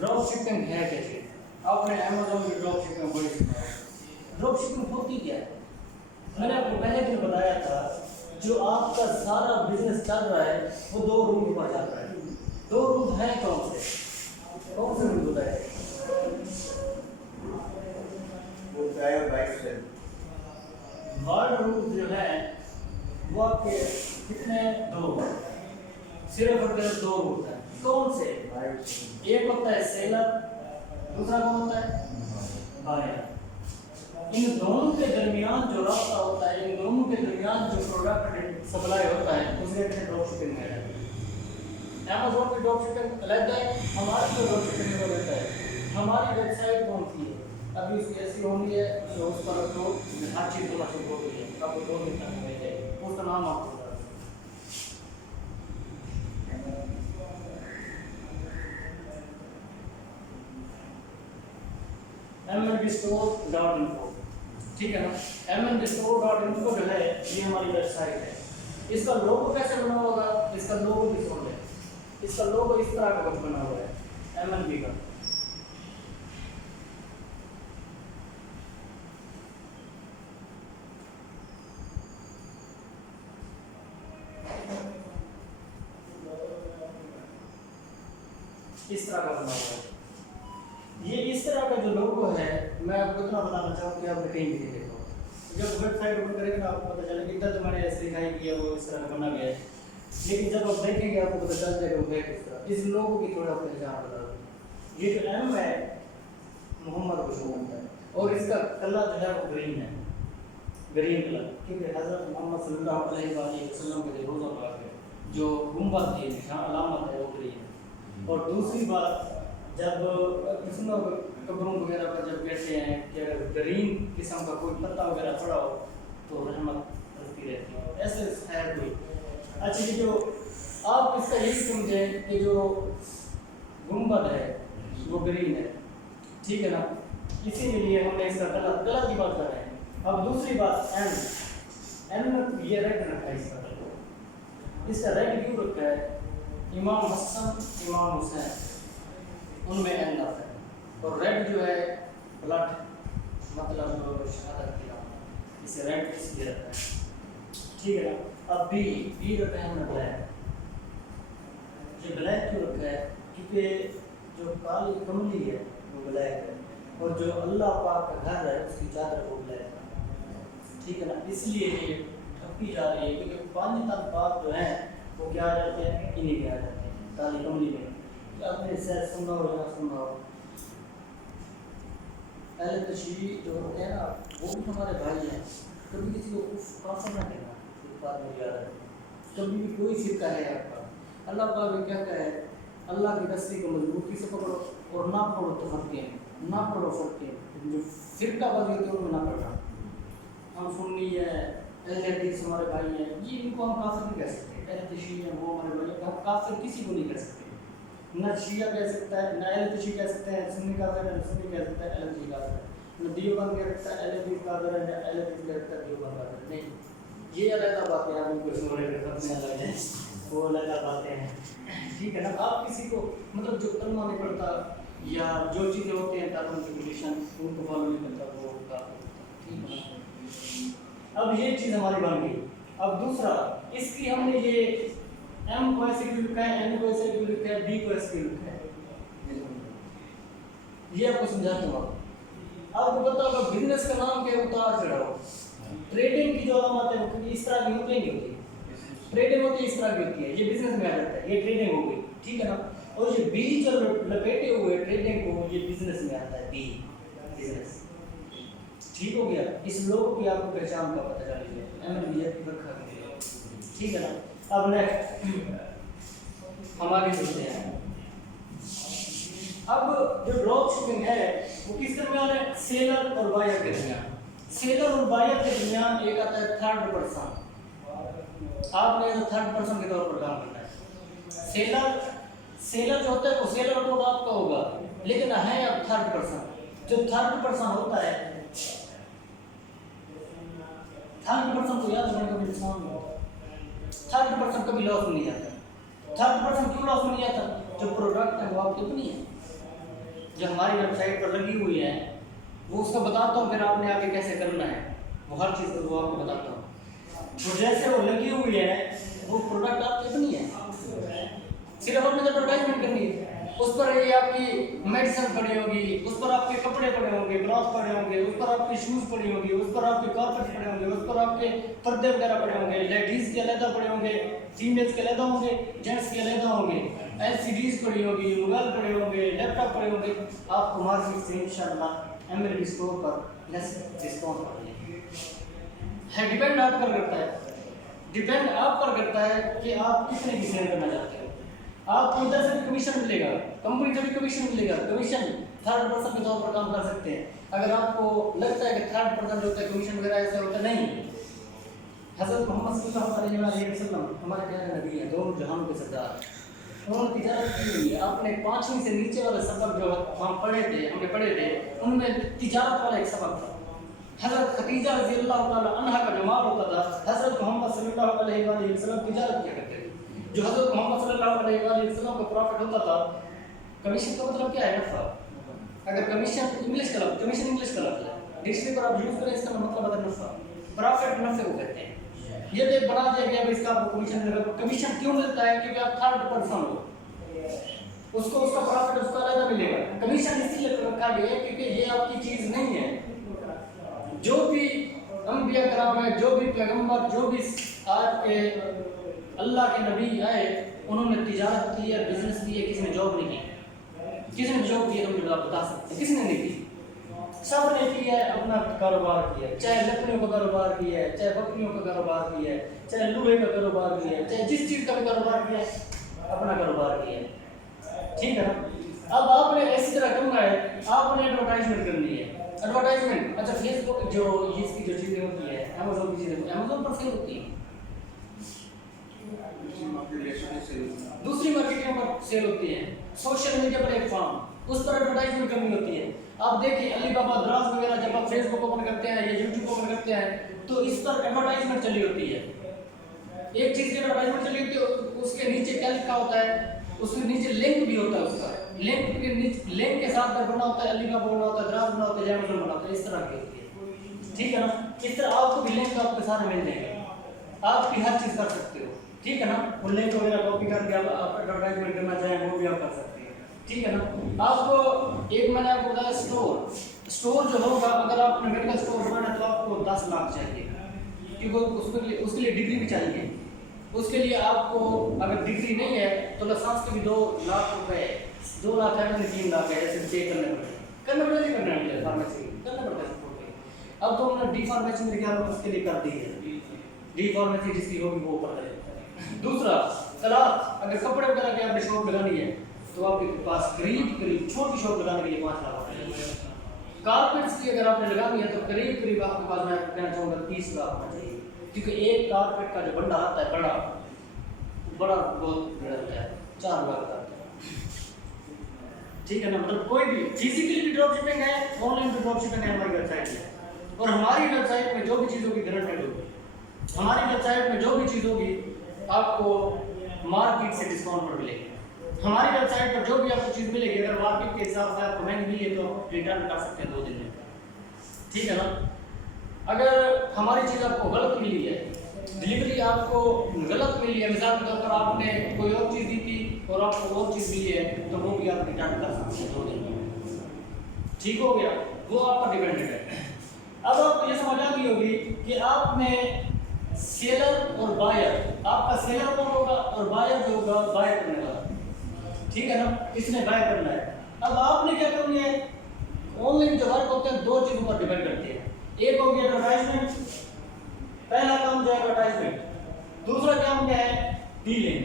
Drop shipping है क्या चीज़? आपने अमेजोन की ड्रॉप शिपिंग बड़ी सुना है। ड्रॉप शिपिंग होती क्या है? मैंने आपको पहले दिन बताया था, जो आपका सारा बिजनेस चल रहा है वो दो रूट पर चल रहा है। दो रूट हैं कौन से रूट बताए? वर्ल्ड रूट जो है वो आपके कितने? दो, सिर्फ और सिर्फ दो रूट हैं। कौन से? एक होता है सेलर, दूसरा कौन होता है? बायर। इन दोनों के दरमियान जो रास्ता होता है, इन दोनों के दरमियान जो प्रोडक्ट सप्लाई होता है, उसे कहते हैं ड्रॉप शिपिंग है। अमेज़न की ड्रॉप शिपिंग अलग है, हमारी जो ड्रॉप शिपिंग वो रहता है। हमारी वेबसाइट कौन सी है? अभी उसकी ऐसी होनी है तो उस पर तो हर चीज़ को शुरू हो गई है। आपको दो दिन तक मिल जाएगी, उसका नाम आपको mnbstore.info, ठीक है ना? mnbstore.info जो है ये हमारी वेबसाइट है। इसका लोगो कैसे बना होगा? इसका लोगो भी सुन ले। इसका लोगो इस तरह का कुछ बना हुआ है MNB का। इस तरह का बना हुआ है। ये इस तरह का जो लोगो है, मैं आपको इतना बताना चाहूँ कि आपने कहीं भी नहीं देखा। जब वेबसाइट ओपन करेंगे ना आपको पता चलेगा इधर तो मैंने ऐसे दिखाई किया वो इस तरह का बना गया है, लेकिन जब आप देखेंगे आपको पता चल जाएगा वो है किस तरह। इस लोगो की थोड़ा पहचान बता दो। ये जो M है मोहम्मद को शो करता है और इसका कलर जो है वो ग्रीन है, ग्रीन कलर, क्योंकि हज़रत मोहम्मद सल्लल्लाहु अलैहि वसल्लम के जो रोज़ा पाक है, जो गुंबद की निशान अलामत है वो ग्रीन है। और दूसरी बात, जब किस्मों कब्रों वगैरह पर जब कहते हैं कि अगर ग्रीन किस्म का कोई पत्ता वगैरह पड़ा हो तो रहमत रहती रहती है, ऐसे है कोई। अच्छा, ये जो आप इसका यही समझें कि जो गुंबद है वो ग्रीन है, ठीक है ना? इसीलिए हमने इसका कलर की बात कर रहे हैं। अब दूसरी बात एन ये रेड रखा है। इसका रेड क्यों रखा है? इमाम हसन इमाम हुसैन उनमें एन आता है, और रेड जो है ब्लड, मतलब शहादत की नाम, इसे रेड इसलिए रखा है, ठीक है ना? अब बी रखा है हमने ब्लैक। ये ब्लैक क्यों रखा है? क्योंकि जो काली कमली है वो ब्लैक है, और जो अल्लाह पाक का घर है उसकी चादर वो ब्लैक है, ठीक है ना? इसलिए ये ढकी जा रही है, क्योंकि पांच तन पाक जो है वो क्या आ जाते हैं? इन्हीं में आ जाते हैं, काली कमली में। आपने शायद सुना हो या सुना हो, अहले तशरीह जो होते हैं ना वो भी हमारे भाई हैं। कभी किसी को काफिर ना कहना, इस बात में याद रखें। कभी भी कोई शिरका है आपका, अल्लाह पाक क्या कहे? अल्लाह की रस्सी को मजबूती से पकड़ो और ना पढ़ो तो फटके, ना पढ़ो फटके। जो फिरका बाजी होती है उनमें ना पढ़ना। हम सुन्नी है, अहले हदीस हमारे भाई हैं, ये इनको हम काफिर नहीं कह सकते। अहले तशरीह है वो हमारे भाई, हम काफिर किसी को नहीं कह सकते। न शिया कह सकता है, न अहले तशरीह कह सकते हैं, सुन्नी काफिर है, सुन्नी कह सकता है, अहले तशरीह काफिर है। न देवबंद कह सकता है अहले हदीस काफिर है, न अहले हदीस कह सकता है देवबंद काफिर है। नहीं, ये अलग बातें हैं, उनको सुनने के अपने अलग हैं, वो अलग बातें हैं, ठीक है ना? आप किसी को मतलब जो कलमा नहीं पढ़ता या जो चीज़ें होती हैं टर्म कंडीशन उनको फॉलो नहीं करता वो काफिर, ठीक है ना? अब ये चीज़ हमारी बन गई। अब दूसरा, इसकी हमने ये M को ऐसे क्यों लिखा है, N को ऐसे क्यों लिखा है, B को ऐसे क्यों लिखा है, ये आपको समझाता हूँ। आपको पता होगा बिजनेस का नाम क्या होता है? चढ़ाओ। ट्रेडिंग की जो अलामत है वो इस तरह की होती है, नहीं होती। ट्रेडिंग होती है इस तरह की होती है, ये बिजनेस में आ जाता है, ये ट्रेडिंग हो गई, ठीक है ना? और ये बी जो लपेटे हुए ट्रेडिंग को, ये बिजनेस में आता है, बी बिजनेस, ठीक हो गया? इस लोगों की आपको पहचान का पता चल गया, MNB रखा गया, ठीक है ना? अब नेक्स्ट हम आगे चलते हैं। अब जो ड्रॉप शिपिंग है वो किस दरमियान है? सेलर और बायर के दरमियान। सेलर और बायर के दरमियान एक आता है थर्ड पर्सन। आपने तो थर्ड पर्सन के तौर पर काम करना है। सेलर जो होता है वो सेलर कोड आपका होगा, लेकिन है अब थर्ड पर्सन। जो थर्ड पर्सन होता है, थर्ड पर्सन को याद रखने का भी नुकसान नहीं होता। थर्ड पर्सन कभी लॉस नहीं आता। थर्ड पर्सन क्यों लॉस नहीं आता? जो प्रोडक्ट है वो आपकी अपनी है, जो हमारी वेबसाइट पर लगी हुई है वो उसका बताता हूँ, फिर आपने आगे कैसे करना है वो हर चीज़ को वो आपको बताता हूँ। तो जैसे वो लगी हुई है वो प्रोडक्ट आप कितनी है, सिर्फ आपने एडवर्टाइजमेंट करनी है, उस पर ये आपकी मेडिसिन पड़ी होगी, उस पर आपके कपड़े पड़े होंगे, ग्लव्स पड़े होंगे, उस पर आपकी शूज़ पड़ी होगी, उस पर आपके कारपेट पड़े होंगे, उस पर आपके पर्दे वगैरह पड़े होंगे, लेडीज़ के अलग पड़े होंगे, फीमेल्स के अलग होंगे, जेंट्स के अलग होंगे, एलसीडीज पड़ी होगी, मोबाइल पड़े होंगे, लैपटॉप पड़े होंगे। आपको मार्केट से इंशाल्लाह एमएलबी स्टोर पर लेस डिस्काउंट पर है। डिपेंड आप पर करता है, डिपेंड आप पर करता है कि आप कितने की सेल करना चाहते हो। आपको उधर से भी कमीशन मिलेगा, कंपनी से भी कमीशन मिलेगा, कमीशन थर्ड पर्सन के तौर पर काम कर सकते हैं। अगर आपको लगता है कि थर्ड पर्सन जो होता है कमीशन वगैरह ऐसा होता है, नहीं, हज़रत मोहम्मद सल्लल्लाहु अलैहि वसल्लम हमारे प्यारे नबी हैं, दोनों जहानों के सरदार, उन्होंने तिजारत की हुई है। आपने 5वीं से नीचे वाले सबक जो हम पढ़े थे, हमने पढ़े थे, उनमें तिजारत वाला एक सबक था। हज़रत खदीजा रज़ी अल्लाह ताला अन्हा का जो माल होता था, हज़रत मोहम्मद सल्लल्लाहु अलैहि वसल्लम तिजारत किया करते थे। जो हज़रत मोहम्मद सल्लल्लाहु अलैहि वसल्लम का प्रॉफिट होता था, कमीशन का मतलब क्या है, नफ़ा। अगर कमीशन इंग्लिश का लफ्ज़, कमीशन इंग्लिश का लफ्ज़ है, डिक्शनरी पर आप यूज़ करें इसका मतलब है नफ़ा, प्रॉफिट नफ़े को कहते हैं। ये तो बना दिया गया भाई इसका आपको कमीशन मिलेगा। कमीशन क्यों मिलता है, क्योंकि आप थर्ड पर्सन हो, उसको उसका प्रॉफिट उसका अलग मिलेगा। कमीशन इसलिए रखा गया है क्योंकि ये आपकी चीज़ नहीं है। जो भी अंबिया कराम है, जो भी पैगंबर, जो भी आज के अल्लाह के नबी आए, उन्होंने तिजारत की है, बिजनेस की है, किसी ने जॉब नहीं की। किसी ने जॉब की है तो मुझे आप बता सकते हैं, किसी ने नहीं की। सब ने किया है, अपना कारोबार किया है, चाहे लकड़ियों का कारोबार किया है, चाहे बकरियों का कारोबार किया है, चाहे लोहे का कारोबार किया है, चाहे जिस चीज़ का भी कारोबार किया है, अपना कारोबार किया है। ठीक है ना। अब आपने इसी तरह करना है, आपने एडवर्टाइजमेंट करनी है। एडवर्टाइजमेंट, अच्छा फेसबुक जो इसकी जो चीज़ें होती है, अमेजोन की चीज़ें, अमेजोन पर सेल होती है, दूसरी मार्केटिंग पर सेल होती है, सोशल मीडिया प्लेटफॉर्म उस पर एडवर्टाइजमेंट करनी होती है। आप देखिए अलीबाबा, द्राज वगैरह, जब आप फेसबुक ओपन करते हैं या यूट्यूब ओपन करते हैं तो इस पर एडवर्टाइजमेंट चली होती है। एक चीज़ की एडवर्टाइजमेंट चली होती है, उसके नीचे क्या लिखा होता है, उसके नीचे लिंक भी होता है, उसका लिंक के नीचे, लिंक के साथ बना होता है, अलीबाबा बना होता है, द्राज बना होता है, अमेज़न बना होता है, इस तरह की होती है। ठीक है ना। इस तरह आपको भी लिंक आपके सारे मिल जाएंगे, आप भी हर चीज़ कर सकते हो। ठीक है ना। वो लिंक वगैरह कॉपी करके आप एडवर्टाइजमेंट करना चाहें वो भी आप कर सकते हैं। ठीक है ना। आपको एक मैंने आपको बताया स्टोर जो होगा, अगर आपने मेडिकल स्टोर बनाना है तो आपको 10 लाख चाहिए, क्योंकि उसके लिए डिग्री भी चाहिए। उसके लिए आपको अगर डिग्री नहीं है तो लाइसेंस के भी 2 लाख रुपए, 2 लाख है, 3 लाख है, ऐसे पे करने पड़ते फार्मेसी करना पड़ता है। अब तो हमने डी फार्मेसी मेरे ख्याल में उसके लिए कर दी है, डी फार्मेसी जिसकी होगी वो पढ़ रहे। दूसरा तलाक, अगर कपड़े वगैरह की आपने शॉप लगानी है तो आपके पास करीब छोटी शॉप लगाने के लिए 5 लाख चाहिए। कारपेट्स की अगर आपने लगानी है तो करीब आपके पास, मैं कहना चाहूँगा 30 लाख होना चाहिए, क्योंकि एक कारपेट का जो बंडा आता है, बड़ा बहुत बड़ा होता है, 4 लाख का। ठीक है ना। मतलब कोई भी फिजिकली भी ड्रॉप शिपिंग है, ऑनलाइन भी ड्रॉप शिपिंग है हमारी वेबसाइट में। और हमारी वेबसाइट में जो भी चीज़ होगी गारंटेड होगी। हमारी वेबसाइट में जो भी चीज़ होगी आपको मार्केट से डिस्काउंट पर मिलेगी। हमारी वेबसाइट पर जो भी आपको चीज़ मिलेगी, अगर मार्केट के हिसाब से आपको महंगी मिली है तो आप रिटर्न कर सकते हैं 2 दिन में। ठीक है ना। अगर हमारी चीज़ आपको गलत मिली है, डिलीवरी आपको गलत मिली है, मिसाल के तौर पर आपने कोई और चीज़ दी थी और आपको और चीज़ मिली है, तो वो भी आप रिटर्न कर सकते हैं 2 दिन में। ठीक हो गया, वो आप पर डिपेंडेड है। अब आपको ये समझ आ गई होगी कि आपने सेलर और बायर, आपका सेलर कौन होगा और बायर जो होगा बाय करने वाला। ठीक है ना। किसने बाय करना है। अब आपने क्या करना है, ऑनलाइन जो वर्क होते हैं 2 चीज़ों पर डिपेंड करते हैं। एक हो गया एडवर्टाइजमेंट, पहला काम जो है एडवर्टाइजमेंट, दूसरा काम क्या है, डीलिंग।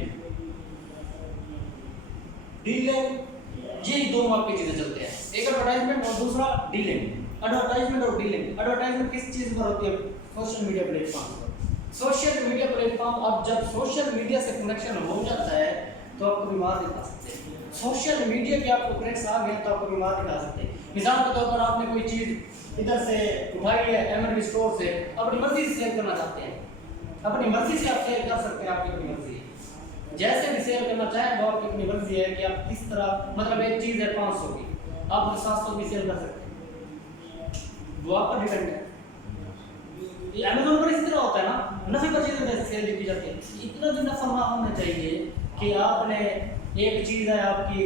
यही 2 आपकी चीज़ें चलते हैं, एक एडवर्टाइजमेंट और दूसरा डीलिंग। एडवर्टाइजमेंट और डीलिंग, एडवर्टाइजमेंट किस चीज़ पर होती है, सोशल मीडिया प्लेटफॉर्म पर। सोशल मीडिया प्लेटफॉर्म, अब जब सोशल मीडिया से कनेक्शन हो जाता है तो आपको बीमार दिखा सकते हैं। सोशल मीडिया के आपको कनेक्शन आ गए तो आपको बीमार दिखा सकते हैं। मिसाल के तौर पर आपने कोई चीज़ इधर से उठाई है एमएलबी स्टोर से, अपनी मर्जी से सेल करना चाहते हैं, अपनी मर्जी से आप सेल कर सकते हैं, आपकी अपनी मर्जी है। जैसे भी सेल करना चाहें वो आपकी अपनी मर्जी है कि आप किस तरह, मतलब एक चीज़ है 500 की, आप 700 भी सेल कर सकते हैं, वो आप पर डिपेंड है। ये अमेज़न पर इस तरह होता है ना, नफे पर चीज़ें सेल की जाती है। इतना भी नफा ना होना चाहिए कि आपने एक चीज़ है आपकी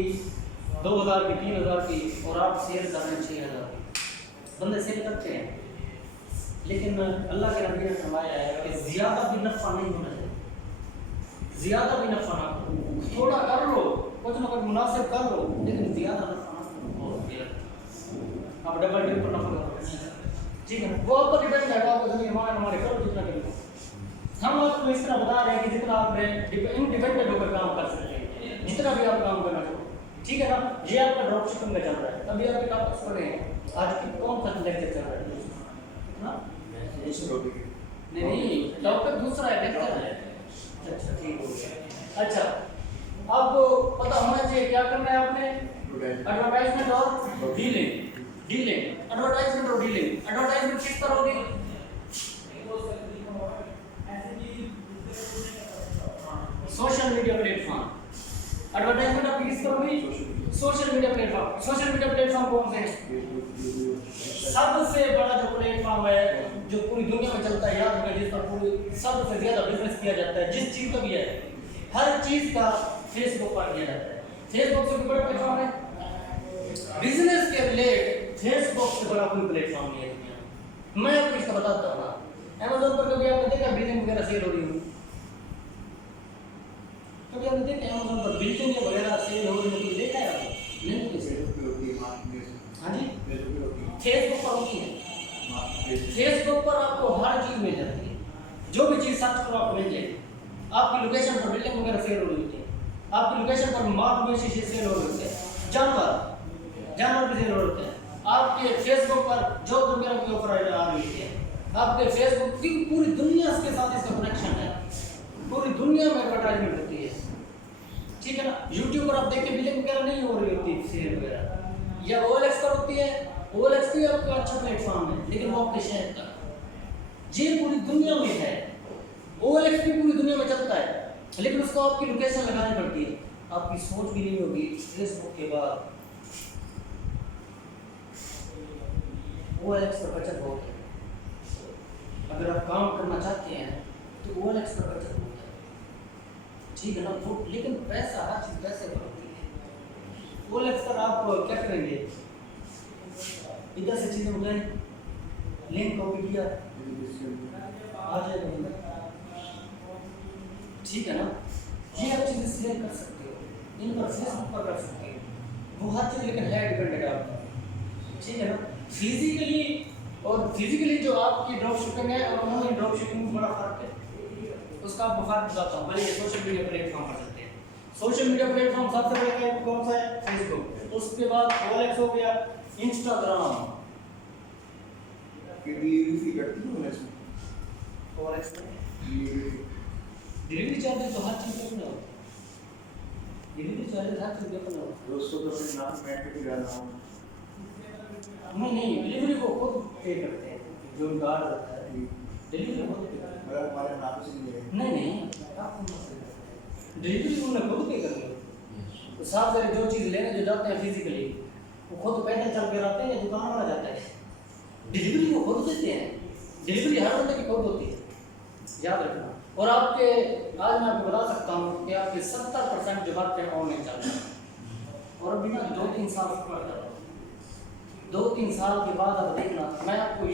2000 की 3000 की और आप सेल कर रहे हैं 6000 की। बंदे सेल करते हैं, लेकिन अल्लाह के नबी ने फरमाया है कि ज़्यादा भी नफा नहीं होना चाहिए, ज़्यादा भी नफा ना करो, थोड़ा कर लो, कुछ ना कुछ मुनासिब कर लो, लेकिन ज़्यादा नफा ना करो। आप डबल ट्रिपल नफा करो, ठीक है, वो आप पर डिपेंड है, आप अपनी ईमान हमारे करो जितना करो। हम आपको इस तरह बता रहे हैं कि जितना आप इंडिपेंडेंट होकर काम कर सकते हैं, जितना भी आप काम करना चाहो, ठीक है ना। ये आपका ड्रॉप शिपिंग का चल रहा है, अभी आपके टॉपिक्स पढ़े हैं, आज की कौन सा लेक्चर चल रहा है ना? नहीं, टॉपिक दूसरा है, लेक्चर है। अच्छा ठीक हो गया। अच्छा, आपको पता होना चाहिए क्या करना है आपने, एडवर्टाइजमेंट और डीलिंग। एडवर्टाइजमेंट और डीलिंग, एडवर्टाइजमेंट किस तरह होगी? Social media platform. एडवर्टाइजमेंट आप किस तरह होगी? Social media platform. Social media platform कौन से हैं? सबसे बड़ा जो प्लेटफॉर्म है जो पूरी दुनिया में चलता है, याद रखना, जिस पर पूरी सबसे ज्यादा बिजनेस किया जाता है, जिस चीज का भी है, हर चीज का फेसबुक पर किया जाता है। फेसबुक से भी बड़ा प्लेटफॉर्म है बिजनेस के रिलेटेड, फेसबुक से बड़ा कोई प्लेटफॉर्म नहीं है दुनिया में। मैं आपको इसका बताता हूँ ना, अमेज़न पर कभी आपने देखा बिल्डिंग वगैरह सेल हो रही है? कभी आपने देखा अमेज़न पर बिल्डिंग वगैरह सेल हो रही है? देखा है आपने? नहीं किसी हाँ जी, फेसबुक पर होती है। फेसबुक पर आपको हर चीज़ मिल जाती है, जो भी चीज़ सर्च करो आपको मिल जाएगी। आपकी लोकेशन पर बिल्डिंग वगैरह सेल हो रही होती है, आपकी लोकेशन पर मार्क में शीशे सेल हो रहे होते हैं, जानवर भी सेल हो रहे होते हैं। आपके फेसबुक पर जो दुनिया की ऑफर आ रही होती है, आपके फेसबुक की पूरी दुनिया के साथ इसका कनेक्शन है, पूरी दुनिया में एडवर्टाइजमेंट होती है, ठीक है ना। यूट्यूब पर आप देखिए बिलिंग वगैरह नहीं हो रही होती सेल वगैरह, या OLX पर होती है। OLX भी आपका अच्छा प्लेटफॉर्म है, लेकिन वो आपके शहर का, ये पूरी दुनिया में है। OLX भी पूरी दुनिया में चलता है, लेकिन उसको आपकी लोकेशन लगानी पड़ती है। आपकी सोच भी नहीं होगी फेसबुक के बाद OLX पर बचत बहुत है। अगर आप काम करना चाहते हैं तो OLX पर बचत बहुत है, ठीक है ना। तो लेकिन पैसा, हर चीज़ पैसे पर होती है। OLX पर आप क्या करेंगे, इधर से चीज़ें उठाएं, लिंक कॉपी किया आ जाएगा, ठीक है ना। ये आप चीज़ें शेयर कर सकते हो, इन पर फेसबुक पर कर सकते हो, वो हर चीज़ लेकिन है डिपेंडेंट आप, ठीक है ना। फिजिकली और फिजिकली जो आपकी ड्रॉप शिपिंग है और ऑनलाइन ड्रॉप शिपिंग में बड़ा फर्क है, उसका आपको फर्क बताता हूँ। पहले ये सोशल मीडिया प्लेटफॉर्म पर चलते हैं। सोशल मीडिया प्लेटफॉर्म सबसे बड़ा है कौन सा है? फेसबुक। उसके बाद OLX हो गया, इंस्टाग्राम। OLX डिलीवरी चार्जेस तो हर चीज़ पे अपना होता है, डिलीवरी चार्जेस हर चीज़ पे अपना होता है। दोस्तों तो अपने नाम मैं पे भी डालना हूँ। नहीं, डिलीवरी को खुद पे करते हैं, जो उनका ऑर्डर रहता है डिलीवरी खुद पे करते हैं। अगर हमारे नाम से नहीं है। नहीं, आप डिलीवरी उन्हें खुद पे करनी है। तो साथ सारे जो चीज़ लेने जो जाते हैं फिजिकली, वो खुद पैदल चल कर आते हैं या दुकान वाला जाता है, डिलीवरी वो खुद देते हैं। डिलीवरी हर बंदे की खुद होती है, याद रखना। और आपके आज मैं आपको बता सकता हूँ कि आपके 70% जो बात है ऑनलाइन चल रहा है। और अभी ना 2-3 साल कर रहा है, 2-3 साल के बाद आप देखना, मैं आपको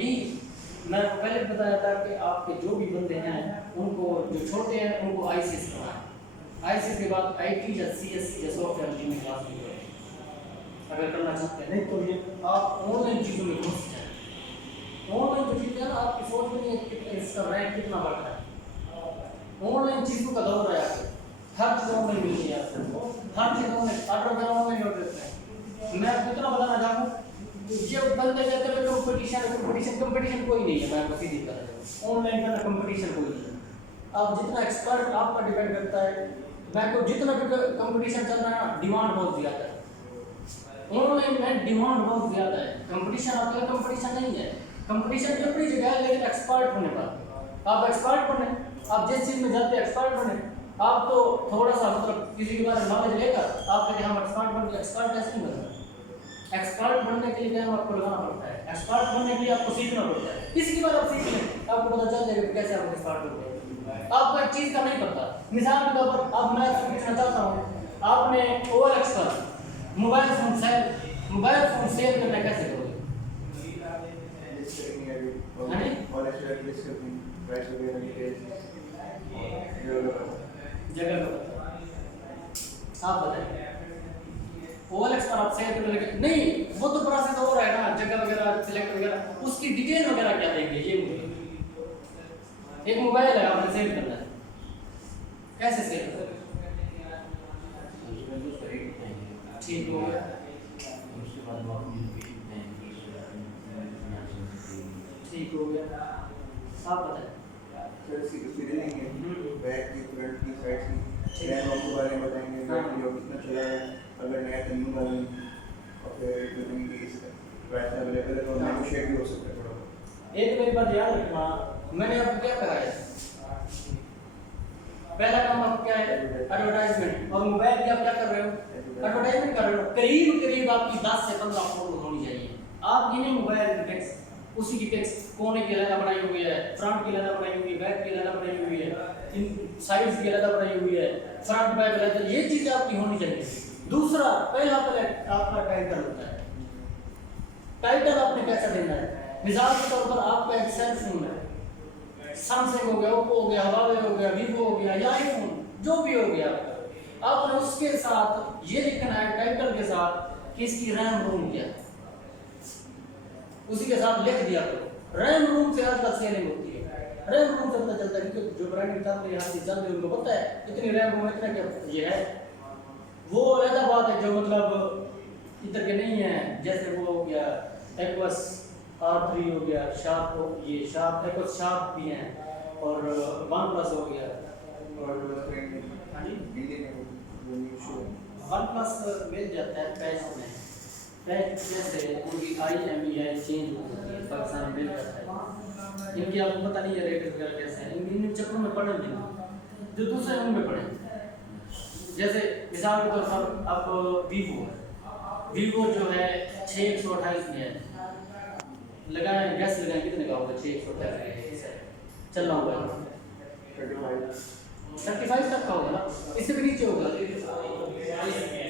पहले बताया था कि आपके जो भी बंदे हैं उनको, जो छोटे हैं उनको ICS करना है। ICS के बाद IT या CSC या सॉफ्टवेयर इंजीनियरिंग क्लास में अगर करना चाहते हैं, नहीं तो ये आप ऑनलाइन चीज़ों में घुस जाए। ऑनलाइन जो चीज़ें हैं ना, आपकी सोच में नहीं है कितना इसका रैंक कितना बढ़ता है। ऑनलाइन चीज़ों का दौर है, हर चीज़ ऑनलाइन मिलती है आपको, हर चीज़ ऑनलाइन, ऑर्डर वगैरह ऑनलाइन हो देते हैं। मैं आपको इतना बताना चाहूँ, जब बंदे कहते हैं कंपटीशन कोई नहीं है। मैं आपको सीधी बता रहा हूँ, ऑनलाइन का कंपटीशन कोई नहीं है। आप जितना एक्सपर्ट आप पर डिपेंड करता है। मैं को जितना भी कंपटीशन चल रहा है ना, डिमांड बहुत ज़्यादा है ऑनलाइन में, डिमांड बहुत ज़्यादा है। कंपटीशन आपका कंपटीशन नहीं है, कंपटीशन की अपनी जगह है, लेकिन एक्सपर्ट होने पर आप एक्सपर्ट बने, आप जिस चीज़ में जाते हैं एक्सपर्ट बने। आप तो थोड़ा सा मतलब किसी के बारे में नॉलेज लेकर आप कहते हैं हम एक्सपर्ट बन गए, एक्सपर्ट ऐसे नहीं बनता। एक्सपर्ट बनने के लिए आपको लगाना पड़ता है, एक्सपर्ट बनने के लिए आपको सीखना पड़ता है। इसके बाद आप सीख लें, आपको पता चल जाएगा कैसे आप एक्सपर्ट होते हैं। आपको एक चीज़ का नहीं पता, मिसाल के तौर पर अब मैं आपसे पूछना चाहता हूँ, आपने OLX पर मोबाइल फ़ोन सेल करना कैसे करोगे? जगह का पता आप बताइए। OLX पर आप सेल करने लगे नहीं, वो तो प्रोसेस हो रहा है ना, जगह वगैरह सिलेक्ट वगैरह, उसकी डिटेल वगैरह क्या देंगे ये मुझे। एक मोबाइल है आपने सेल करना है, कैसे सेल करोगे? ठीक हो गया, ठीक हो गया, आप बताएं। बैक की फ्रंट की साइड की रैम रोम के बारे में बताएंगे, बैटरी और कितना चला है, अगर नया न्यू वाली और फिर कितनी इसका प्राइस अवेलेबल है तो नेगोशिएट भी हो सकता है थोड़ा। एक मेरी बात याद रखना, मैंने आपको क्या कराया, पहला काम आपको क्या है, एडवर्टाइजमेंट। और मोबाइल की आप क्या कर रहे हो, एडवर्टाइजमेंट कर रहे हो। करीब करीब आपकी 10 से 15 फोटो होनी चाहिए। आप गिने मोबाइल की टेक्स, उसी की टेक्स कोने की अलग बनाई हुई है, फ्रंट की अलग बनाई हुई है, बैक की अलग बनाई हुई है, इन साइड्स की अलग बनाई हुई है, फ्रंट बैक अलग, ये चीज़ आपकी होनी चाहिए। दूसरा, पहले आपका टाइटल होता है, टाइटल आपने कैसा देना है। मिसाल के तौर पर आपका एक सेल फोन है, सैमसंग हो गया, ओप्पो हो गया, हुआवे हो गया, वीवो हो गया या आईफोन जो भी हो गया, आपने उसके साथ ये लिखना है टाइटल के साथ कि इसकी रैम रोम क्या है, उसी के साथ लिख दिया करो। रैम रोम से आजकल सेलिंग होती है, रैम रोम से पता चलता है क्योंकि जो ब्रांड चल रही है चल रही है उनको पता है इतनी रैम रोम इतना क्या ये है। वो ऐसा बात है जो मतलब इधर के नहीं है, जैसे वो हो गया एक्वस R3 हो गया, शार्प हो, ये शार्प एक्वस शार्प भी हैं, और वन प्लस हो गया, और हाँ जी वन प्लस मिल जाता है पैच में, पैच जैसे उनकी IMEI चेंज होती है, पाकिस्तान में मिल जाता है। इनकी आपको पता नहीं है रेट वगैरह कैसे हैं, इन चक्करों में पढ़े नहीं, जो दूसरे उनमें पढ़े। जैसे मिसाल के तौर पर आप वीवो जो है 6128 में है, लगाएं गैस लगाएं कितने का होगा, 6128 चल रहा होगा 35 तक का होगा ना, इससे भी नीचे होगा,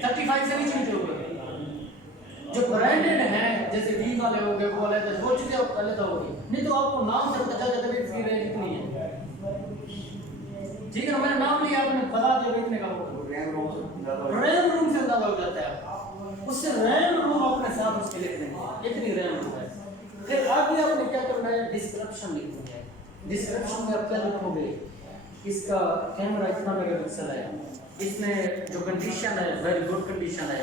35 से नीचे होगा। जो ब्रांडेड है जैसे वी वाले हो गए, वो वाले वो चीज़ें अलग होगी, नहीं तो आपको नाम से पता चल जाता है इसकी रेंज कितनी है। ठीक है ना, मैंने नाम लिया, आपने बता दिया कितने का होगा, रैम रूम से ज़्यादा हो जाता है, उससे रैम रूम अपने साथ उसके लिख देंगे इतनी रैम रूम है। फिर आगे आपने क्या करना है, डिस्क्रिप्शन लिखना है। डिस्क्रिप्शन में आप क्या लिखोगे, इसका कैमरा इतना मेगापिक्सल है, इसमें जो कंडीशन है वेरी गुड कंडीशन है,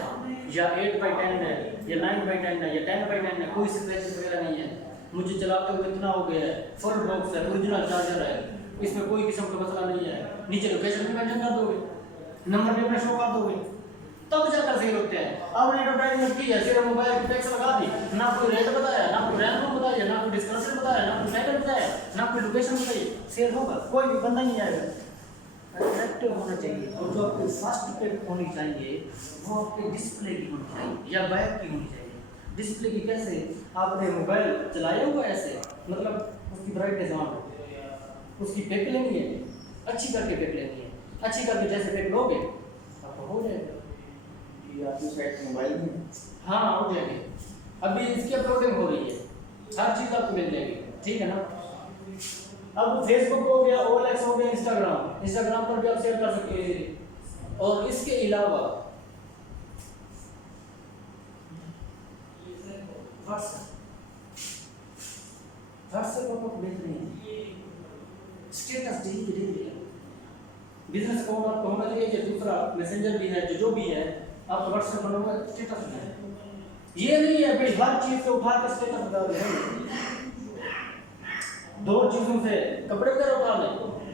या 8/10 है या 9/10 है या 10/10 है, कोई स्क्रैचेस वगैरह नहीं है, मुझे चलाते हुए इतना हो गया है, फुल बॉक्स है, ओरिजिनल चार्जर है, इसमें कोई किस्म का मसला नहीं है, नीचे लोकेशन भी मेंशन कर दोगे, नंबर भी अपना शो कर दोगे, तब जाकर सेल होते हैं। आपने एडवर्टाइजमेंट की है, सिर्फ मोबाइल की टैक्स लगा दी, ना कोई रेट बताया, ना कोई रैम रोम बताया, ना कोई डिस्क्रिप्शन बताया, ना कोई टाइटल बताया, ना कोई लोकेशन बताई, सेल होगा, कोई भी बंदा नहीं आएगा। अट्रैक्टिव होना चाहिए, और जो आपकी फर्स्ट पिक होनी चाहिए वो आपके डिस्प्ले की होनी चाहिए या बैक की होनी चाहिए। डिस्प्ले की कैसे, आपने मोबाइल चलाया हुआ ऐसे, मतलब उसकी ब्राइटनेस ऑन, उसकी पिक लेनी है, अच्छी करके पिक लेनी है, अच्छी करके जैसे पिक लोगे आपको हो जाएगा। ये आपकी साइट मोबाइल में हाँ हो जाएगी, अभी इसकी अपलोडिंग हो रही है, हर चीज़ आपको मिल जाएगी, ठीक है ना। अब फेसबुक हो गया, OLX हो गया, इंस्टाग्राम पर भी आप शेयर कर सकते हैं। और इसके अलावा व्हाट्सएप पर बेहतरीन है, स्टेटस डेली बिजनेस अकाउंट आपका होना चाहिए, दूसरा मैसेंजर भी है, जो भी है आप व्हाट्सएप पर होगा स्टेटस में। ये नहीं है भाई हर चीज़ को उठा कर स्टेटस डाल दें, दो चीज़ों से कपड़े वगैरह उठा लें,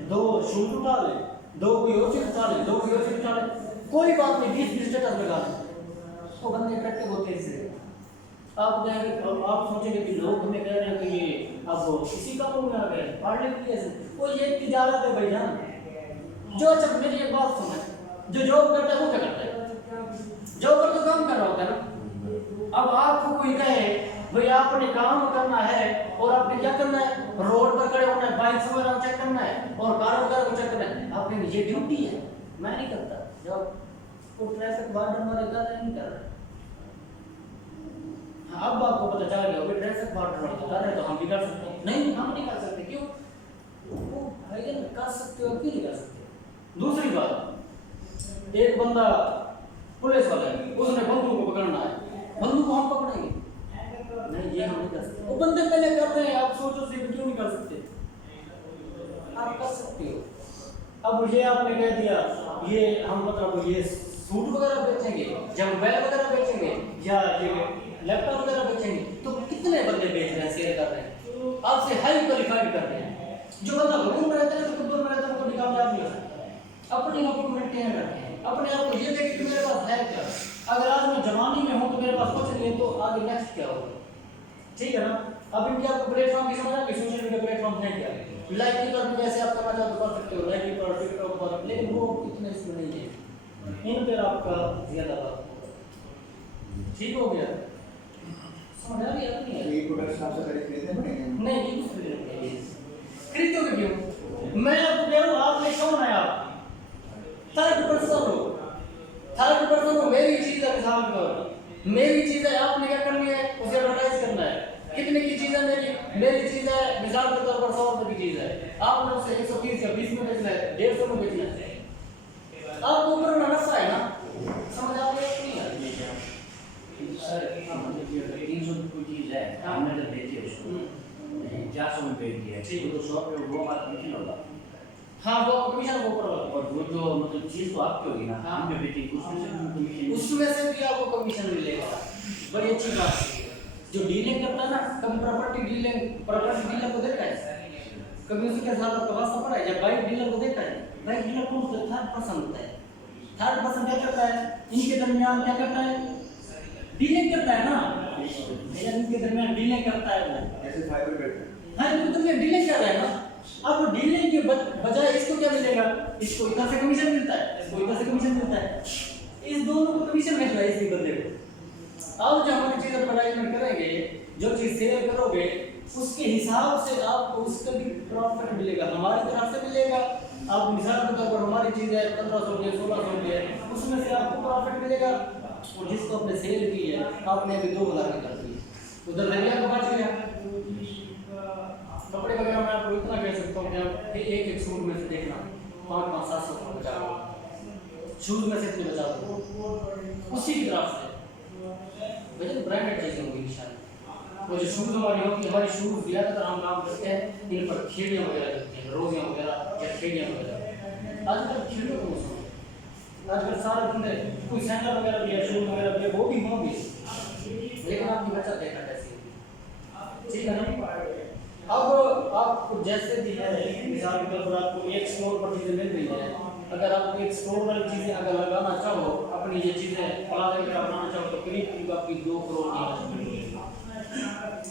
दो शूज उठा लें, दो कोई और चीज़ उठा लें, दो कोई और चीज़ उठा लें, कोई बात नहीं, 20 स्टेटस लगा लें तो बंदे अट्रैक्टिव होते हैं इससे। आप कहेंगे, आप सोचेंगे कि लोग हमें कह रहे हैं कि ये अब इसी काम में आ गए पढ़ लिख लिए, वो ये तिजारत है भाईजान। जो अच्छा मेरी एक बात सुने, जो जॉब करता है वो क्या करता है, जॉब पर तो काम कर रहा होता है ना, अब आपको कोई कहे भाई आपने काम करना है और आपने क्या करना है, रोड पर खड़े होना है, बाइक वगैरह को चेक करना है और कार वगैरह को चेक करना है, आपने ये ड्यूटी है, मैं नहीं करता। जब वो ट्रैफिक वार्डन वाले कर रहे नहीं कर रहे, अब आपको पता चल गया भाई ट्रैफिक वार्डन वाले कर रहे तो हम भी कर सकते हैं। नहीं, हम नहीं कर सकते। क्यों? वो भाई कर सकते हो, क्यों नहीं कर सकते? दूसरी बात, एक बंदा पुलिस वाला है, उसने बंदूक को पकड़ना है, बंदूक को हम पकड़ेंगे? नहीं, ये हम नहीं कर सकते। वो बंदे पहले कर रहे हैं, आप सोचो से क्यों नहीं कर सकते? आप कर सकते हो। अब ये आपने कह दिया ये हम मतलब ये सूट वगैरह बेचेंगे या मोबाइल वगैरह बेचेंगे या ये लैपटॉप वगैरह बेचेंगे, तो कितने बंदे बेच रहे हैं, सेल कर रहे हैं, आपसे हाई क्वालिफाइड कर रहे हैं। जो बंदा घूम में रहता है तो दूर में रहता है, कोई कामयाब नहीं हो सकता। अपने आप को मेंटेन रखें, अपने आप को ये देखें कि मेरे पास है क्या। अगर आज मैं जवानी में हूँ तो मेरे पास कुछ नहीं है, तो आगे नेक्स्ट क्या होगा? ठीक है ना? अब इनके आपको प्लेटफॉर्म की समझ आ गई, सोशल मीडिया प्लेटफॉर्म है क्या? लाइक पर भी वैसे आप करना चाहो तो कर सकते हो, लाइक पर, टिकटॉक पर, लेकिन वो इतने इसमें नहीं है, इन पर आपका ज्यादा बात होगा। ठीक हो गया? समझ आ गया? नहीं ये प्रोडक्ट्स आपसे खरीदने पड़ेंगे? नहीं, ये कुछ खरीदोगे, खरीदोगे क्यों? मैं आपको कह रहा हूँ, आपने कौन है? आप थर्ड पर्सन हो, थर्ड पर्सन हो। मेरी चीज है, मिसाल के तौर पर मेरी चीज है, आपने क्या करनी है, उसे एडवर्टाइज करना है। कितने की चीज है मेरी चीज है, मिसाल के तौर पर 100 रुपए की चीज है, आपने उसे 130 या 20 में बेचना है, 150 में बेचना है, आपको ऊपर नफा है ना? समझ आ गया कि नहीं? सर 300 की चीज है, हमने जब बेची उसको 400 में बेच दिया, ठीक। तो 100 पे वो हमारा कमीशन होगा। हाँ, वो कमीशन वो ऊपर वाला, और वो जो मतलब चीज तो आपकी होगी ना, हाँ। हम जो बेचेंगे उसमें से भी कमीशन। उसमें से भी आपको कमीशन मिलेगा। बड़ी अच्छी बात है। जो डीलिंग करता है ना, कभी प्रॉपर्टी डीलर को देखा है, कभी उसके साथ आपका वास्ता पड़ा है, या बाइक डीलर को देखा है? बाइक डीलर कौन होता है? थर्ड पर्सन होता है। थर्ड पर्सन क्या करता है? इनके दरमियान क्या करता है? डीलिंग करता है ना, इनके दरमियान डीलिंग करता है वो। ऐसे फाइबर बैठते हैं। हाँ, इनके दरमियान डीलिंग कर रहा है ना। अब डीलिंग के बजाय इसको क्या मिलेगा? इसको इतना से कमीशन मिलता है, इसको इतना से कमीशन मिलता है, इस दोनों को कमीशन मिल रहा है इसी बंदे को। अब जो हमारी चीज एडवर्टाइजमेंट करेंगे, जो चीज सेल करोगे, उसके हिसाब से आपको उसका भी प्रॉफिट मिलेगा, हमारी तरफ से मिलेगा। आप मिसाल के तौर पर हमारी चीज है 1500 की, 1600 की है, उसमें से आपको प्रॉफिट मिलेगा। और जिसको आपने सेल की है, आपने अभी 2000 की कर दी, उधर दरिया को बच गया। कपड़े वगैरह मैं आपको इतना कह सकता हूँ कि आप एक सूट में से देखना 500 700 बचा दो, शूज में से इतने बचा दो, उसी की तरफ से वैसे ब्रांडेड चीजें होंगी निशान। वो जो शूज हमारी होती है, हमारी शूज ज्यादातर हम काम करते हैं इन पर खेड़ियाँ वगैरह लगती हैं, रोजियाँ वगैरह या खेड़ियाँ वगैरह। आजकल खेड़ियों को मौसम है, आजकल सारे बंदे कोई सैंडल वगैरह भी है, शूज वगैरह भी है, वो भी होंगे, लेकिन आपकी बचत देखा कैसी है। ठीक है ना? अब आपको जैसे भी है, मिसाल के तौर पर आपको एक स्टोर पर चीजें मिल रही है, अगर आप एक स्टोर वाली चीजें अगर लगाना चाहो, अपनी ये चीजें प्लाजा वगैरह बनाना चाहो, तो करीब आपकी 2 करोड़ की इन्वेस्टमेंट।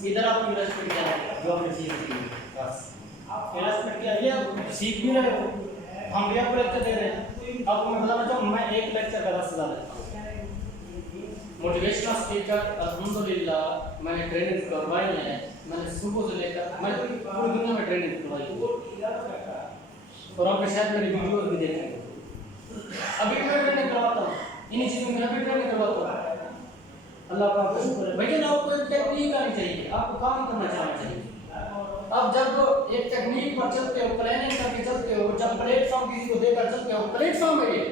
इधर आपकी इन्वेस्टमेंट क्या है? जो आपने चीज की बस इन्वेस्टमेंट किया, ये आप सीख भी रहे हो, हम भी आपको लेक्चर दे रहे हैं। आपको मैं बताना चाहूँ, मैं एक लेक्चर का 10,000 लेता हूँ। मोटिवेशनल स्पीकर अल्हम्दुलिल्लाह मैंने ट्रेनिंग करवाई है, मैंने सुबह से लेकर मैंने पूरी दुनिया में ट्रेनिंग करवाई है, और आपने शायद मेरी वीडियोस भी देखे हैं। अभी मैं ट्रेनिंग करवाता हूँ, इन्हीं चीज़ों में अभी ट्रेनिंग करवाता हूँ। अल्लाह का शुक्र है। भैया आपको एक टेक्निक आनी चाहिए, आपको काम करना चाहना चाहिए। अब जब एक टेक्निक पर चलते हो, प्लानिंग करके चलते हो, जब प्लेटफॉर्म किसी को देकर चलते हो, प्लेटफॉर्म है ये,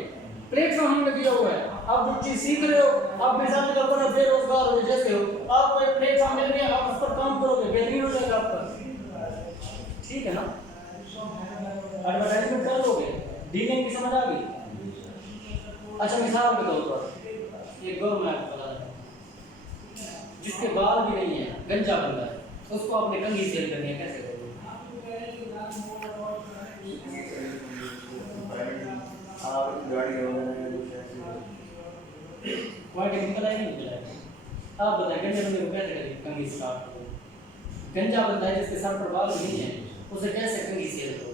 प्लेटफॉर्म हमने दिया हुआ है। आप जो चीज सीख रहे हो, आप मिसाल के तौर पर बेरोजगार हो जैसे हो, आपको एक प्लेटफॉर्म मिल गया, आप उस पर काम करोगे, बेहतरीन हो जाएगा आपका। ठीक है ना? एडवर्टाइजमेंट कर लोगे, डीलिंग की समझ आ गई। अच्छा, मिसाल के तौर पर एक गौ मैं आपको बता रहा हूँ, जिसके बाल भी नहीं है, गंजा बंदा है, उसको आपने कंघी सेल करनी है, कैसे करोगे? आप गाड़ी वहाँ टेक्निकल है नहीं मिला है। आप बताएं, गंजे बंदे को कैसे करेंगे कंघी स्टार्ट करो? गंजा बंदा है जिसके सर पर बाल नहीं है, उसे कैसे कंघी सेल करो?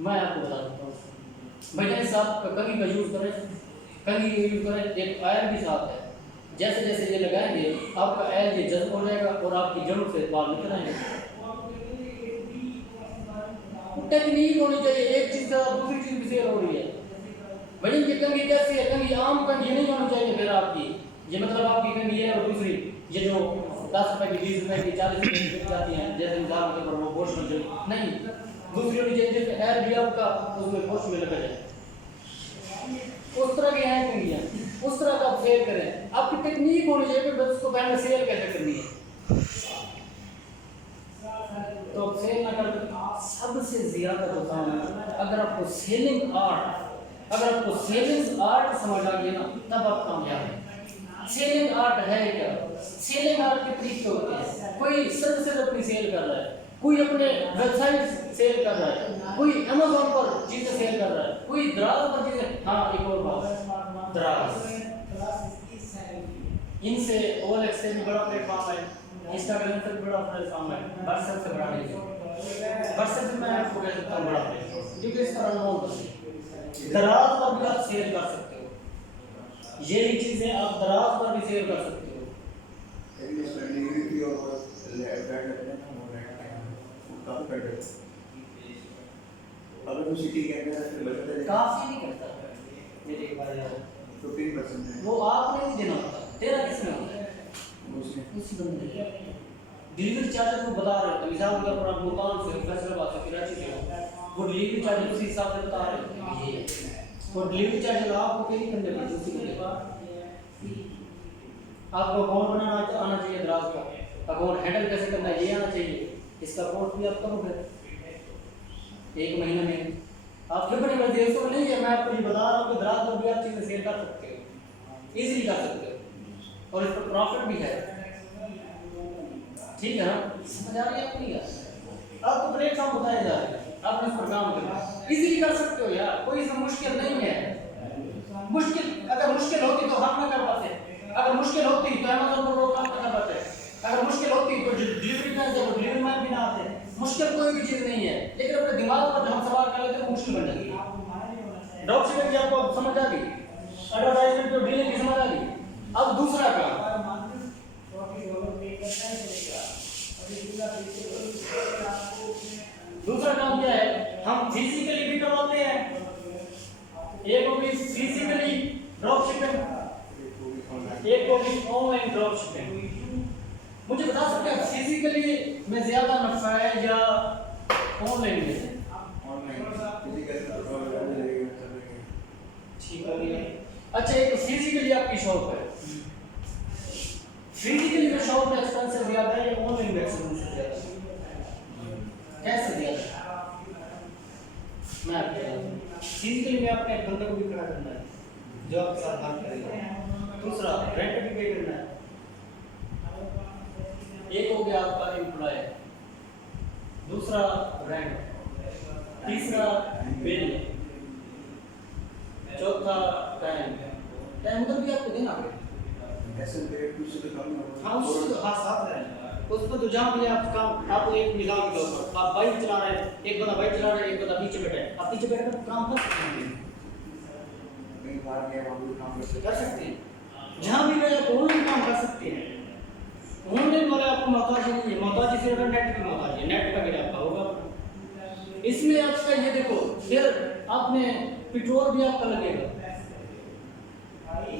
मैं आपको बता देता हूँ, भैया साहब कंघी का यूज करें, कंघी यूज करें, एक ऑयल भी साथ है। जैसे जैसे ये लगाएंगे आपका ऑयल ये जज्ब हो जाएगा और आपकी जड़ों से बाल निकल आएंगे। टेक्निक होनी चाहिए, एक चीज से दूसरी चीज भी सेल हो रही है। वजन की कंघी कैसी है? कंघी आम कंघी नहीं होनी चाहिए फिर आपकी, ये मतलब आपकी कंघी है और दूसरी ये जो 10 रुपए की 20 रुपए की 40 रुपए की बिक जाती हैं, जैसे उदाहरण के ऊपर वो गोश्त में नहीं, दूसरी होनी चाहिए जिसमें एयर भी आपका उसमें गोश्त में लगा जाए। उस तरह की हैं कंघियां, उस तरह का आप सेल करें। आपकी टेक्निक होनी चाहिए कि उसको पहले सेल कैसे करनी है, तो आप सेल ना कर। सबसे ज्यादा तो काम अगर आपको सेलिंग आर्ट समझ आ गया ना, तब आप कामयाब हैं। सेलिंग आर्ट है क्या? सेलिंग आर्ट के तरीके होते हैं। कोई सर्विसेज अपनी सेल कर रहा है, कोई अपने वेबसाइट सेल कर रहा है, कोई अमेज़न पर चीजें सेल कर रहा है, कोई दराज पर चीजें। हाँ, एक और बात, दराज इनसे OLX से भी बड़ा प्लेटफॉर्म है, इंस्टाग्राम से भी बड़ा प्लेटफॉर्म है, व्हाट्सएप से बड़ा नहीं है। व्हाट्सएप से मैं आपको कह सकता हूँ बड़ा प्लेटफॉर्म, क्योंकि इसका अनमोल बस दराज पर भी आप सेल कर सकते हो। यही चीजें आप दराज पर भी सेल कर सकते हो। अगर तो सिटी के अंदर बचत है काफी नहीं करता मेरे एक बार यार 15% है, वो आपने नहीं देना होता, तेरा किसने होता है? उसने उसी बंदे ने। डिलीवरी चार्ज को बता रहे हो, मिसाल के तौर पर आप मुल्तान से फैसलाबाद से कराची से हो, वो डिलीवरी चार्ज उसी हिसाब से बता रहे हो। ये और डिलीवरी चार्ज आपको कहीं करने पड़ते उसी को देगा। आपको अकाउंट बनाना आना चाहिए, दराज का अकाउंट हैंडल कैसे करना है ये आना चाहिए। इसका कोर्स भी आप करोगे 1 महीने में, आप फिर बड़ी मर्जी है नहीं है। मैं आपको ये बता रहा हूँ कि दराज पर भी आप चीजें सेल कर सकते हो, इजीली कर सकते हो और इस पर प्रॉफिट भी है। ठीक है ना, समझ आ रही है आपको? नहीं आपको प्लेटफॉर्म बताया जा रहा है, आपने इस पर काम करना इजीली कर सकते हो यार, कोई इसमें मुश्किल नहीं है। मुश्किल अगर मुश्किल होती तो हम ना कर पाते, अगर मुश्किल होती तो अमेज़न पर लोग काम ना कर पाते, अगर मुश्किल होती तो डिलीवरी मैन जब डिलीवरी मैन भी ना आते। मुश्किल कोई भी चीज नहीं है, लेकिन अपने दिमाग पर हम सवाल कर लेते हैं मुश्किल बन जाती है। ड्रॉप शिपिंग की आपको समझ आ गई, एडवर्टाइजमेंट को डीलिंग की समझ आ गई। अब दूसरा काम, दूसरा काम क्या है? हम फिजिकली भी करवाते हैं, एक को भी फिजिकली ड्रॉप शिपिंग, एक को भी ऑनलाइन ड्रॉप शिपिंग। मुझे बता सकते हैं फिजिकली में ज्यादा नफा है या ऑनलाइन में? ठीक हो गया। अच्छा, एक फिजिकली आपकी शॉप है, फिजिकली में शॉप में एक्सपेंस ज्यादा है या ऑनलाइन में एक्सपेंस ज्यादा है? कैसे ज्यादा? मैं आपको बता दूं, फिजिकली में आपने एक बंदे को भी खड़ा करना है जो आपके साथ काम करेगा, दूसरा रेंट भी पे करना है, एक हो गया आपका एम्प्लॉय, दूसरा रेंट, तीसरा बिल, चौथा टाइम तो भी आपको देना पड़ेगा। हाँ उससे तो साथ है, उसमें तो जहाँ भी आप काम, आपको एक मिसाल के तौर पर आप बाइक चला रहे हैं, एक बंदा बाइक चला रहा है, एक बंदा पीछे बैठा है, आप पीछे बैठ कर काम कर सकते हैं, जहाँ भी गए आप ऑनलाइन काम कर सकते हैं। ऑनलाइन वाले आपको मोहताज नहीं है, मोहताज सिर्फ नेट की मोहताज है, नेट का भी आपका होगा। इसमें आपका ये देखो, फिर आपने पेट्रोल भी आपका लगेगा,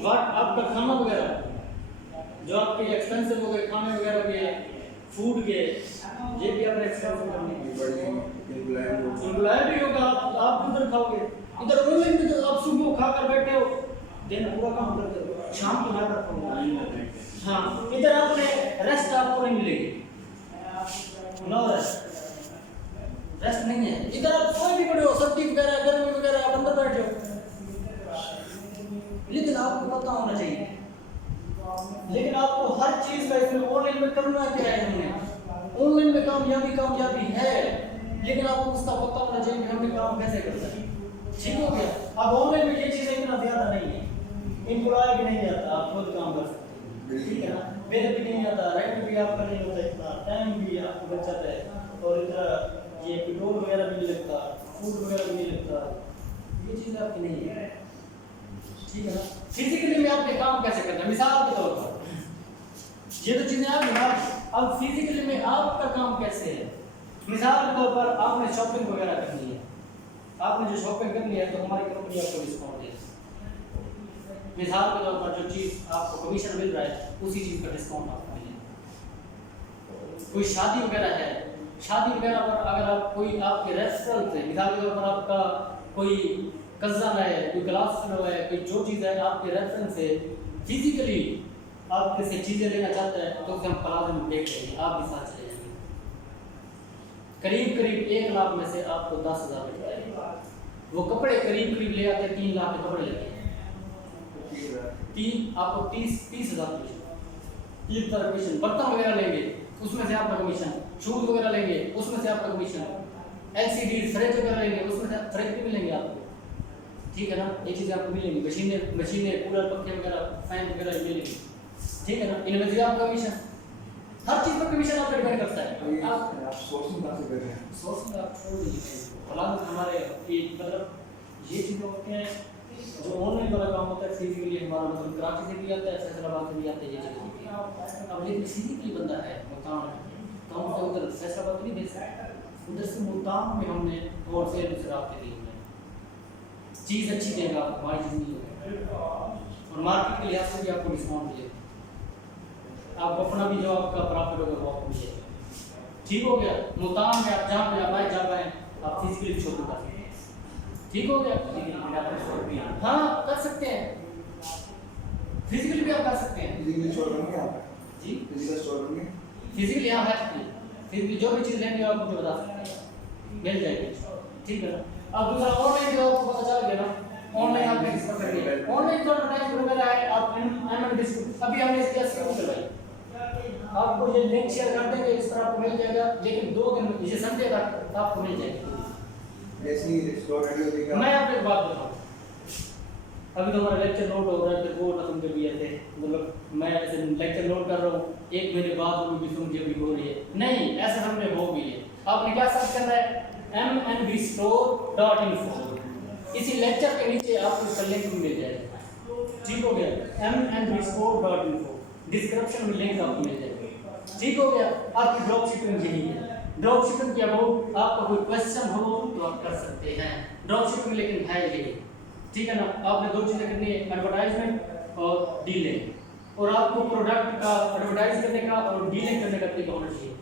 वाट आपका खाना वगैरह जो आपके एक्सपेंसिव हो गए, खाने वगैरह के, फूड के, ये भी आपने एक्सपेंसिव करने एम्प्लॉय भी होगा, आप उधर खाओगे, इधर ऑनलाइन में तो आप सुबह खा कर बैठे हो, दिन पूरा काम करते हो, शाम को ज्यादा खाओगे। हाँ, इधर आपने रेस्ट आपको नहीं मिलेगी, नो रेस्ट नहीं है। इधर आप सोए भी पड़े हो, सर्दी वगैरह गर्मी वगैरह आप अंदर बैठे हो, लेकिन आपको पता होना चाहिए, लेकिन आपको हर चीज का इसमें ऑनलाइन में करना क्या है, हमने ऑनलाइन में कामयाबी है, लेकिन आपको उसका पता होना चाहिए कि हमने काम कैसे करना है। ठीक हो गया? अब ऑनलाइन में ये चीजें इतना ज्यादा नहीं है, एम्प्लॉय भी नहीं आता, आप खुद काम कर सकते हैं, ठीक है ना, बिल भी नहीं आता, रेंट भी आपका नहीं होता, इतना टाइम भी आपको बचत है, और इतना ये पेट्रोल वगैरह भी नहीं लगता, फूड वगैरह भी नहीं लगता, ये चीज़ आपकी नहीं है। ठीक है ना। फिजिकली में आपने काम कैसे करना है, मिसाल के तौर पर ये तो चीजें आ गई ना। अब फिजिकली में आपका काम कैसे है, मिसाल के तौर पर आपने शॉपिंग वगैरह करनी है, आपने जो शॉपिंग करनी है तो हमारी कंपनी आपको डिस्काउंट देगी। मिसाल के तौर पर जो चीज़ आपको कमीशन मिल रहा है उसी चीज़ का डिस्काउंट आपको मिलेगा। कोई शादी वगैरह है, शादी वगैरह पर अगर आप कोई आपके रेफरल से, मिसाल के तौर पर आपका कोई कज़न है, कोई क्लास फेलो है, कोई जो चीज़ है आपके रेफरेंस से फिजिकली आपके से चीज़ें लेना चाहता है तो उसे हम प्लाजा में देख लेंगे, आप भी साथ चले जाएंगे। करीब करीब 1 लाख में से आपको 10,000 मिल जाएगा। वो कपड़े करीब करीब ले आते हैं 3 लाख के कपड़े लेते हैं, आपको 30,000 कमीशन, 30,000 कमीशन। बर्तन वगैरह लेंगे उसमें से आपका कमीशन, शूज वगैरह लेंगे उसमें से आपका कमीशन, LCD फ्रिज वगैरह लेंगे उसमें से फ्रिज भी मिलेंगे आपको, ठीक है ना। ये चीज़ें आपको मिलेंगी, मशीनें कूलर पक्के वगैरह फैन वगैरह मिलेंगे, ठीक है ना। इनमें से आपका कमीशन, हर चीज़ पर कमीशन आप डिपेंड करता है। आप सोर्सिंग कहाँ से कर रहे हैं? सोर्सिंग आप छोड़ दीजिए, फिलहाल हमारे मतलब ये चीज़ें होते हैं जो ऑनलाइन वाला काम होता है। फिजिकली हमारा मतलब कराची से भी आता है, फैसलाबाद से भी आता है ये चीज़ें। अब लेकिन फिजिकली बंदा है मुल्तान, तो हम तो उधर फैसलाबाद नहीं दे सकते, उधर से मुल्तान में हमने और से दूसरे आपके लिए चीज़ अच्छी देगा, हमारी चीज़ नहीं होगी और मार्केट के लिहाज से भी आपको डिस्काउंट मिलेगा, आपको अपना भी जो आपका प्रॉफिट होगा वो आपको मिलेगा, ठीक हो गया। मुल्तान में आप जहाँ पे आप आए जा पाए आप फिजिकली शॉपिंग कर सकते हैं, ठीक हो गया। हाँ कर सकते हैं, फिजिकली भी आप कर सकते हैं। फिजिकली स्टोर करेंगे आप? जी फिजिकल स्टोर करेंगे? फिजिकली यहाँ है, फिजिकली जो भी चीज़ लेंगे आप मुझे बता सकते हैं, मिल जाएगी, ठीक है ना। अब दूसरा ऑनलाइन जो आपको पता चल गया ना, ऑनलाइन आपने किस पर करेंगे, ऑनलाइन जो टाइम वगैरह है आप अभी हमने इसकी शुरू करवाई, आपको ये लिंक शेयर कर देंगे, इस पर आपको मिल जाएगा, लेकिन 2 दिन जैसे संडे तक आपको मिल जाएगा। जैसे ही स्टोर रेडी होगा मैं आपको एक बात बताऊँ, अभी तो हमारा लेक्चर नोट हो रहा है, फिर वो ना तुम जब ये थे मतलब मैं ऐसे लेक्चर नोट कर रहा हूँ, 1 महीने बाद वो भी तुम जब भी हो रही है, नहीं ऐसा हमने हो भी है। आपने क्या सर्च करना है, mnbstore.info, इसी लेक्चर के नीचे आपको इसका लिंक भी मिल जाएगा, ठीक हो गया। mnbstore.info डिस्क्रिप्शन में लिंक आपको मिल जाएगा, ठीक हो गया। आपकी ड्रॉप शिपिंग यही है। ड्रॉप शिपिंग के अबाउट आपका कोई क्वेश्चन हो तो आप कर सकते हैं, ड्रॉप शिपिंग लेकिन है यही, ठीक है ना। आपने 2 चीज़ें करनी है, एडवर्टाइजमेंट और डीलिंग, और आपको प्रोडक्ट का एडवर्टाइज करने का और डीलिंग करने का तरीका होना चाहिए।